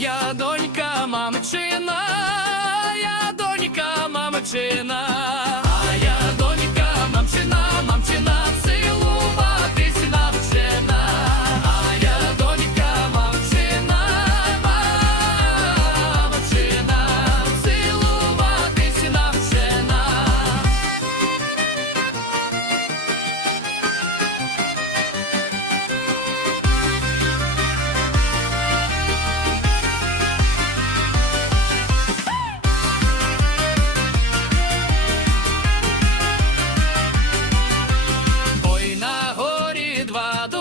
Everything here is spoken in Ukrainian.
я до два до